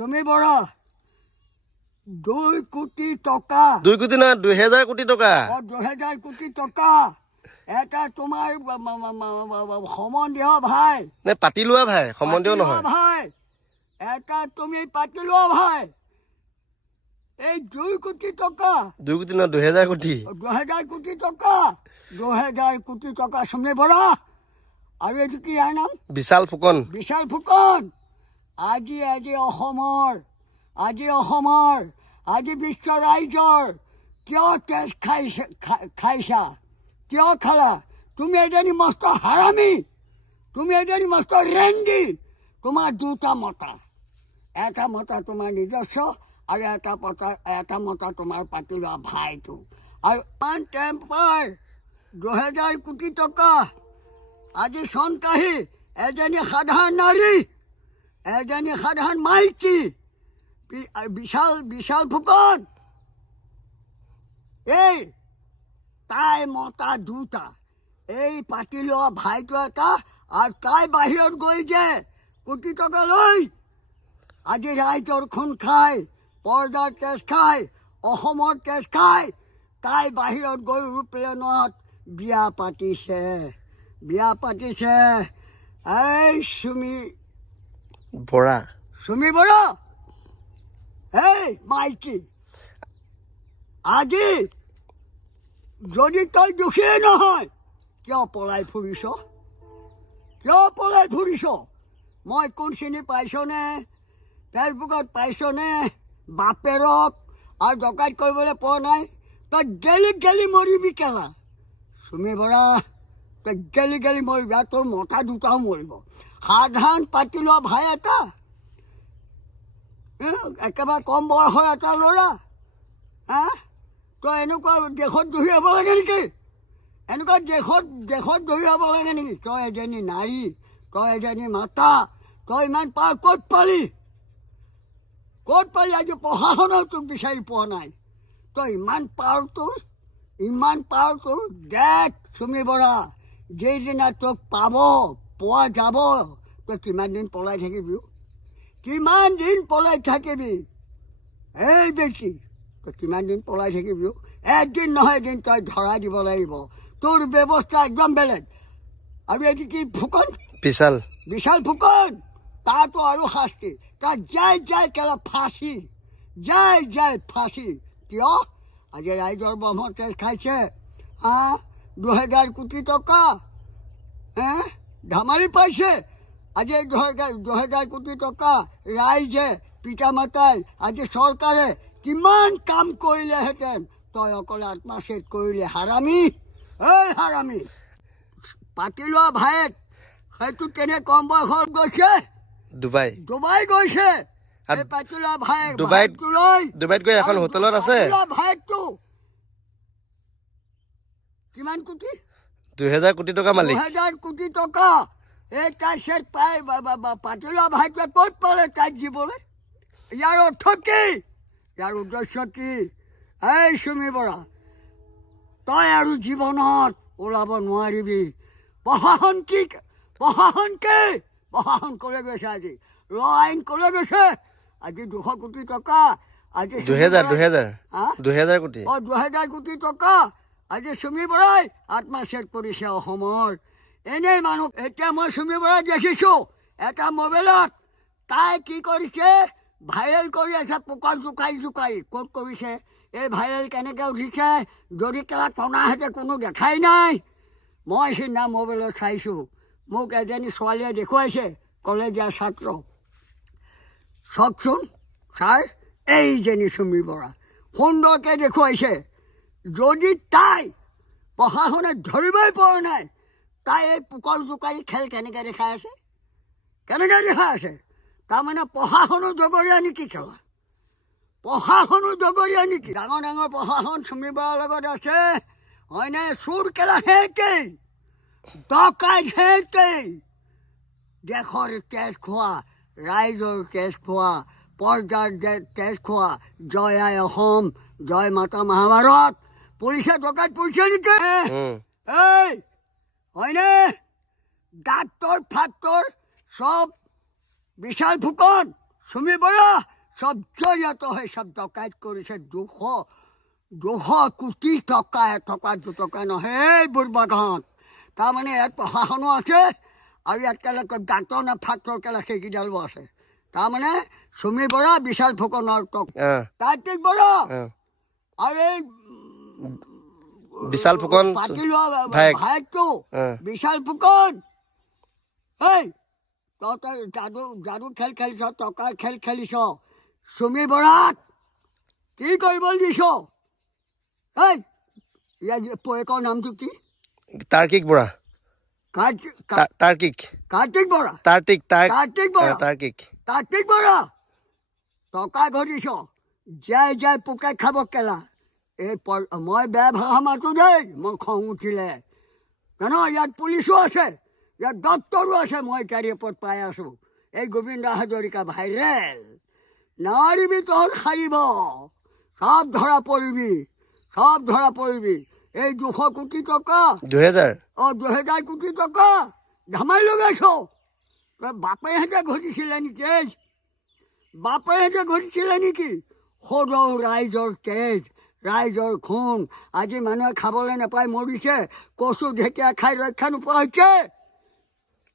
সমীৰ বৰা 2 কোটি টকা 2 কোটি না 2000 কোটি টকা 2000 কোটি টকা এটা তোমাৰ সম্বন্ধীয় ভাই নে পাতি লোৱা ভাই সম্বন্ধীয় পাতি লোৱা নহয় ভাই এটা তুমি পাতি লোৱা ভাই এই 2 কোটি টকা 2 কোটি না 2000 কোটি 2000 কোটি টকা 2000 কোটি টকা সমীৰ বৰা আৰু এইটো কি ইয়াৰ নাম বিশাল ফুকন আজি আজি বিশ্ব ৰাইজৰ কিয় তেজ খাইছা কিয় খালা তুমি এজনী মস্ত হাৰামী তুমি এজনী মস্ত ৰেংগী তোমাৰ দুটা মতা এটা মতা তোমাৰ নিজস্ব আৰু এটা মতা তোমাৰ পাতি লোৱা ভাইটো আৰু আন টেম্পাৰ 2000 কোটি টকা আজি সন্তাহী এজনী সাধাৰণ নাৰী এজনী সাধাৰণ মাইকী বিশাল ফুকন এই তাই মতা দুটা এই পাতি লোৱা ভাইটো এটা আৰু তাই বাহিৰত গৈ যে কোটি টকা লৈ আজি ৰাইজৰ খুন খাই পৰ্দাৰ তেজ খাই অসমৰ তেজ খাই তাই বাহিৰত গৈ এৰোপ্লেনত বিয়া পাতিছে এই সমীৰ বৰা এই মাইকী আজি যদি তই দোষী নহয় কিয় পলাই ফুৰিছ মই কোন চিনি পাইছনে ফেচবুকত পাইছনে বাপেৰক আৰু ডকাইত কৰিবলৈ পোৱা নাই তই গেলি মৰিবি কেলা সমীৰ বৰা তই গেলি মৰিবি আৰু তোৰ মতা দুটাও মৰিব সাধাৰণ পাতি লোৱা ভাই এটা একেবাৰে কম বয়সৰ এটা ল'ৰা তই এনেকুৱা দেশত দহি হ'ব লাগে নেকি এনেকুৱা দেশত দহি হ'ব লাগে নেকি তই এজনী নাৰী তই এজনী মাতা তই ইমান পাৰ ক'ত পালি আজি প্ৰশাসনেও তোক বিচাৰি পোৱা নাই তই ইমান পাৰ তোৰ দেখ সমীৰ বৰা যেইদিনা তোক পোৱা যাব তই কিমান দিন পলাই থাকিবি এই বেটি তই কিমান দিন পলাই থাকিবি একদিন নহয় এদিন তই ধৰাই দিব লাগিব তোৰ ব্যৱস্থা একদম বেলেগ আৰু এইটো কি ফুকন বিশাল ফুকন তাতো আৰু শাস্তি তাত যাই কেলা ফাঁচি কিয় আজি ৰাইজৰ ব্ৰহ্মৰ তেজ খাইছে 2000 কোটি টকা ধেমালি পাইছে আজি 2000 কোটি টকা ৰাইজে পিতা মাতাই আজি চৰকাৰে কিমান কাম কৰিলেহেঁতেন তই অকলে আত্মহত্যা কৰিলে হাৰামী পাতি লোৱা ভাইক সেইটো কেনে কম বয়সত গৈছে ডুবাই গৈছে পাতি লোৱা ভাইক ডুবাইত গৈ এখন হোটেলত আছে ভাইকটো কিমান কোটি 2000 কোটি টকা মালিক 2000 কোটি টকা এই তাই চেট পাই পাতি লোৱা ভাইটোৱে ক'ত পালে তাইক দিবলৈ ইয়াৰ অৰ্থ কি ইয়াৰ উদ্দেশ্য কি এই সমীৰ বৰা তই আৰু জীৱনত ওলাব নোৱাৰিবি প্ৰশাসন ক'লৈ গৈছে আজি ল আইন ক'লৈ গৈছে আজি 200 কোটি টকা আজি 2000 কোটি 2000 কোটি টকা আজি সমীৰ বৰাই আত্মহত্যা কৰিছে অসমৰ এনেই মানুহ এতিয়া মই সমীৰ বৰা দেখিছোঁ এটা মোবাইলত তাই কি কৰিছে ভাইৰেল কৰি আছে পোকৰ জোকাৰি ক'ত কৰিছে এই ভাইৰেল কেনেকৈ উঠিছে যদি কেলা টনাহেঁতে কোনো দেখাই নাই মই সিদিনা মোবাইলত চাইছোঁ মোক এজনী ছোৱালীয়ে দেখুৱাইছে কলেজীয়া ছাত্ৰ চাওকচোন ছাৰ এইজনী সমীৰ বৰা সুন্দৰকৈ দেখুৱাইছে যদি তাই প্ৰশাসনে ধৰিবই পৰা নাই তাই এই পোকৰ জোকাৰি খেল কেনেকৈ দেখাই আছে তাৰমানে প্ৰশাসনো জগৰীয়া নেকি খেলা ডাঙৰ প্ৰশাসন সমীৰ বৰাৰ লগত আছে হয়নে চোৰ কেলা সেহেঁতেই ডকাইত সেহেঁতেই দেশৰ তেজ খোৱা ৰাইজৰ তেজ খোৱা পৰ্দাৰ তেজ খোৱা জয় আই অসম জয় মাতা মহাভাৰত পুলিচে ডকাইত পৰিছে নেকি এই হয়নে ডাক্তৰ ফাক্তৰ সব বিশাল ফুকন চুমি বৰা চব জড়িত হৈ চব ডকাইত কৰিছে 200 কোটি টকা, 1 টকা 2 টকা নহয় এই বুঢ়বাগান। তাৰমানে ইয়াত প্ৰশাসনো আছে আৰু ইয়াত কেনেকৈ ডাক্তৰ নে ফাক্তৰ কেলা সেইকেইডালো আছে। তাৰমানে চুমি বৰা বিশাল ফুকনৰ কাৰ্তিক বৰা আৰু এই বিশাল ফুকন পাতি লোৱা ভায়েক। ভায়েকটো বিশাল ফুকন। এই তই যাদু খেল খেলিছ, টকাৰ খেল খেলিছ, চুমি বৰাক কি কৰিবলৈ দিছ? এই ইয়াৰ পয়েকৰ নামটো কি? তাৰ্কিক বৰা। তাৰ্কিক কাৰ্তিক বৰা। তাৰ্কিক কাৰ্তিক বৰা। তাৰ্কিক কাৰ্তিক বৰা টকা ঘটিছ, জীয়াই পোকে খাব কেলা। এই মই বেয়া ভাষা মাতো দেই, মোৰ খং উঠিলে। জানো ইয়াত পুলিচো আছে, ইয়াত ডক্তৰো আছে। মই গাড়ী ওপৰত পাই আছোঁ। এই গোবিন্দ হাজৰিকা ভাইৰেল নোৱাৰিবি তহঁত সাৰিব, চব ধৰা পৰিবি, চব ধৰা পৰিবি। এই 200 কোটি টকা 2000 কোটি টকা ধামাই লগাইছ। তই বাপেহঁতে ঘটিছিলে নেকি? বাপেহঁতে ঘটিছিলে নেকি? সদৌ ৰাইজৰ তেজ, ৰাইজৰ খুন। আজি মানুহে খাবলৈ নাপাই মৰিছে, কচু ঢেকীয়া খাই ৰক্ষা নোপোৱা হৈছে।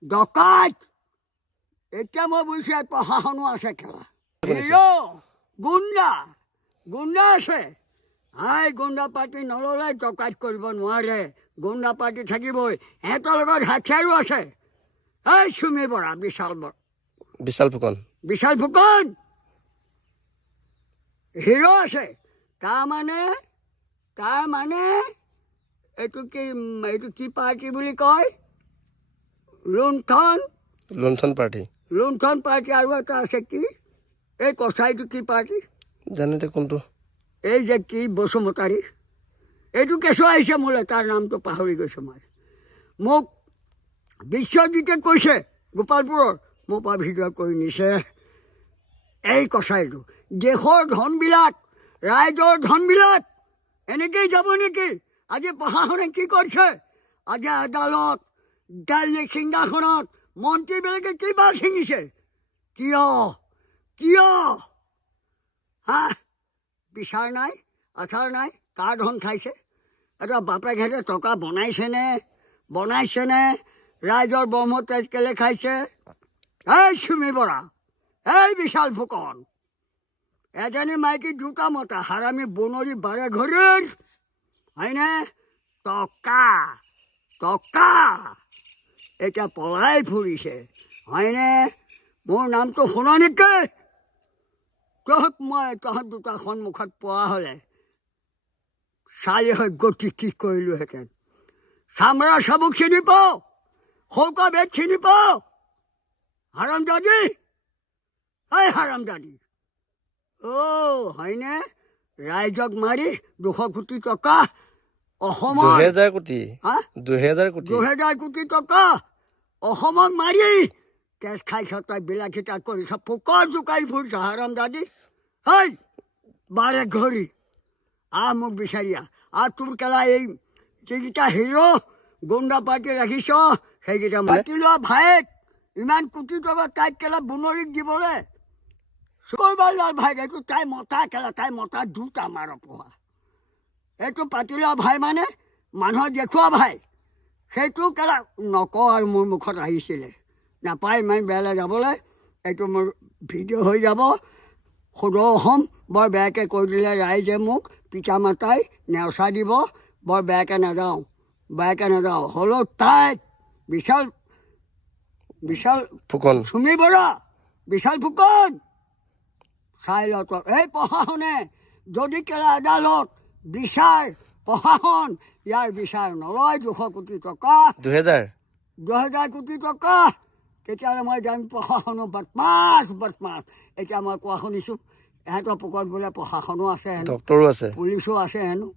ডকাইত এতিয়া মই বুজিছোঁ ইয়াত প্ৰশাসনো আছে খেলা। গুণ্ডা আছে। হাই গুণ্ডা পাৰ্টি নল'লে ডকাইত কৰিব নোৱাৰে। গুণ্ডা পাৰ্টি থাকিবই, সিহঁতৰ লগত হাথিয়াৰো আছে। এই চুমি বৰা বিশাল ফুকন হিৰো আছে। তাৰমানে এইটো কি পাৰ্টি বুলি কয়? লুণ্ঠন পাৰ্টি। আৰু এটা আছে কি? এই কছাৰীটো কি পাৰ্টি জানো দে কোনটো? এই যে কি বসুমতাৰী, এইটো কেঁচু আহিছে মোলৈ, তাৰ নামটো পাহৰি গৈছোঁ মই। মোক বিশ্বজিতে কৈছে গোপালপুৰৰ, মোৰ পৰা ভিডিঅ' কৰি নিছে। এই কছাৰীটো দেশৰ ধনবিলাক, ৰাইজৰ ধনবিলাক এনেকেই যাব নেকি? আজি প্ৰশাসনে কি কৰিছে? আজি আদালত, দিল্লী সিংহাসনত মন্ত্ৰীবিলাকে কি বাৰ ছিঙিছে? কিয় হা? বিচাৰ নাই, আচাৰ নাই। কাৰ ধন খাইছে? এটা বাপেকহেঁতে টকা বনাইছেনে? ৰাইজৰ ব্ৰহ্মতেজ কেলে খাইছে? এই চুমি বৰা, এই বিশাল ফুকন, এজনী মাইকী 2টা মতা হাৰামী বনৰী বাৰে ঘৰীৰ হয়নে? টকা এতিয়া পলাই ফুৰিছে হয়নে? মোৰ নামটো শুন নেকি? তহঁত দুটা সন্মুখত পোৱা হ'লে চালি হৈ গতি কি কৰিলোহেঁতেন। চামৰা চাবুক চিনি পাওঁ, সৌকা বেগ চিনি পাওঁ। হাৰামজাদী, এই হাৰামজাদী, হয়নে? ৰাইজক মাৰি 200 কোটি টকা অসমৰ 2000 কোটি টকা অসমক মাৰি তেজ খাইছ। তই বিলাসিতা কৰিছ, পোকৰ জোকাৰি ফুৰিছ হাৰামজাদী। হেই বাৰে ঘড়ী মোক বিচাৰিয়া। তোৰ কেলা এই যিকেইটা হিৰো গুণ্ডা পাৰ্টি ৰাখিছ, সেইকেইটা মাতি লোৱা ভায়েক ইমান কোটি টকা তাইক কেলা বুনৰীক দিবলৈ চুৰবালাৰ ভাইক। এইটো তাই মতা কেলা, তাই মতা 2টা মাৰ পোহা। এইটো পাতি লোৱা ভাই মানে মানুহক দেখুওৱা ভাই, সেইটো কেলা নকওঁ আৰু। মোৰ মুখত আহিছিলে, নাপায় ইমান বেয়ালৈ যাবলৈ। এইটো মোৰ ভিডিঅ' হৈ যাব। সদৌ অসম বৰ বেয়াকৈ কৈ দিলে ৰাইজে, মোক পিতা মাতাই নেওচা দিব। বৰ বেয়াকৈ নাযাওঁ। হ'লেও তাইক বিশাল ফুকন, চুমি বৰা, বিশাল ফুকন চাই ল। এই প্ৰশাসনে যদি কেলা আদালত, বিচাৰ, প্ৰশাসন ইয়াৰ বিচাৰ নলয় 200 কোটি টকা 2000 কোটি টকা, তেতিয়াহ'লে মই যাম প্ৰশাসনো বদমাছ। এতিয়া মই কোৱা শুনিছোঁ ইহঁতৰ পকৰত বোলে প্ৰশাসনো আছে, ডক্তৰো আছে, পুলিচো আছে হেনো,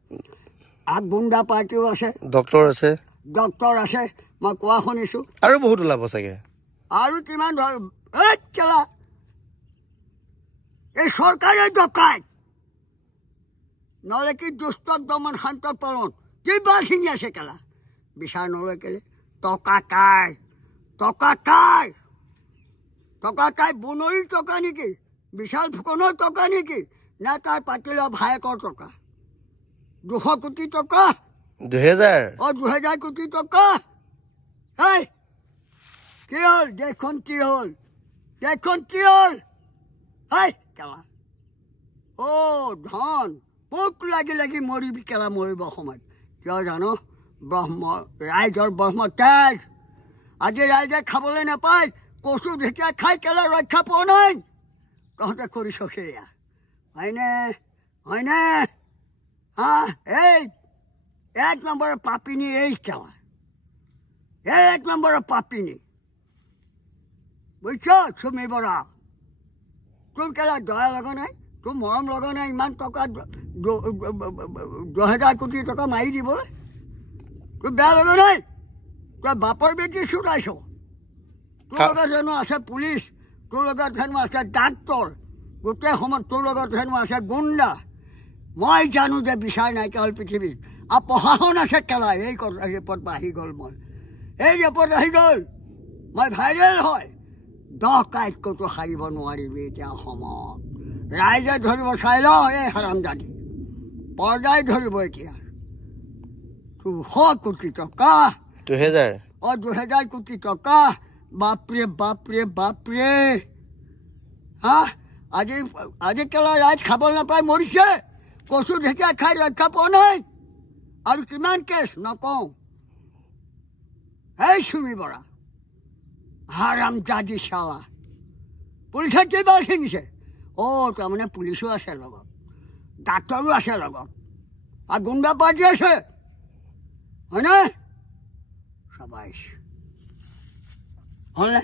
গুণ্ডা পাৰ্টিও আছে, ডক্তৰ আছে। মই কোৱা শুনিছোঁ আৰু বহুত ওলাব চাগে। আৰু কিমান কেলা এই চৰকাৰে ডকাইত, নহ'লে কি দুষ্টক দমন শান্তক পালন কি বাৰ ছিঙি আছে কেলা? বিচাৰ নলয় কেলে? টকা কাৰ? বনৰীৰ টকা নেকি? বিশাল ফুকনৰ টকা নেকি নে তাৰ পাতিলৰ ভায়েকৰ টকা 200 কোটি টকা 2000 2000 কোটি টকা এই কি হ'ল দেশখন কি হ'ল এই কেলা ধন পোক লাগি লাগি মৰিবি কেলা মৰিব সময়ত কিয় জানো ৰাইজৰ ব্ৰহ্ম তেজ আজি ৰাইজে খাবলৈ নাপায় কচু ঢেকীয়া খাই কেলা ৰক্ষা পোৱা নাই তহঁতে কৰিছ সেয়া হয়নে এই 1 নম্বৰৰ পাপিনী এই কেলা 1 নম্বৰৰ পাপিনী বুজিছ চুমি বৰা তোৰ কেলা দয়া লগা নাই তোৰ মৰম লগা নাই ইমান টকা 2000 কোটি টকা মাৰি দিবলৈ তোৰ বেয়া লগা নাই তই বাপৰ বেটি চুটাইছ তোৰ লগত হেনো আছে পুলিচ তোৰ লগত হেনো আছে ডাক্তৰ গোটেই সময়ত তোৰ লগত হেনো আছে গুণ্ডা মই জানো যে বিচাৰ নাইকিয়া হ'ল পৃথিৱীত আৰু প্ৰশাসন আছে কেলা এই ৰেপৰ্ট আহি গ'ল মই ভাইৰেল হয় 10 কাইতকৈতো সাৰিব নোৱাৰিবি এতিয়া অসমত ৰাইজে ধৰিব চাই ল এই হাৰামজাদি পৰ্যায় ধৰিব এতিয়া 200 কোটি টকা 2000 2000 কোটি টকা বাপৰে আজি কেলা ৰাইজ খাবলৈ নাপাই মৰিছে কচু ঢেকীয়া খাই ৰক্ষা পোৱা নাই আৰু কিমান কেছ নকওঁ এই চুমি বৰা হাৰামজাদি চালা পুলিচে কেইবাৰ ছিঙিছে তাৰমানে পুলিচো আছে লগত ডাক্তৰো আছে লগত আৰু গুণ্ডা পাৰ্টি আছে হয়নে চাবাইছ হ'লনে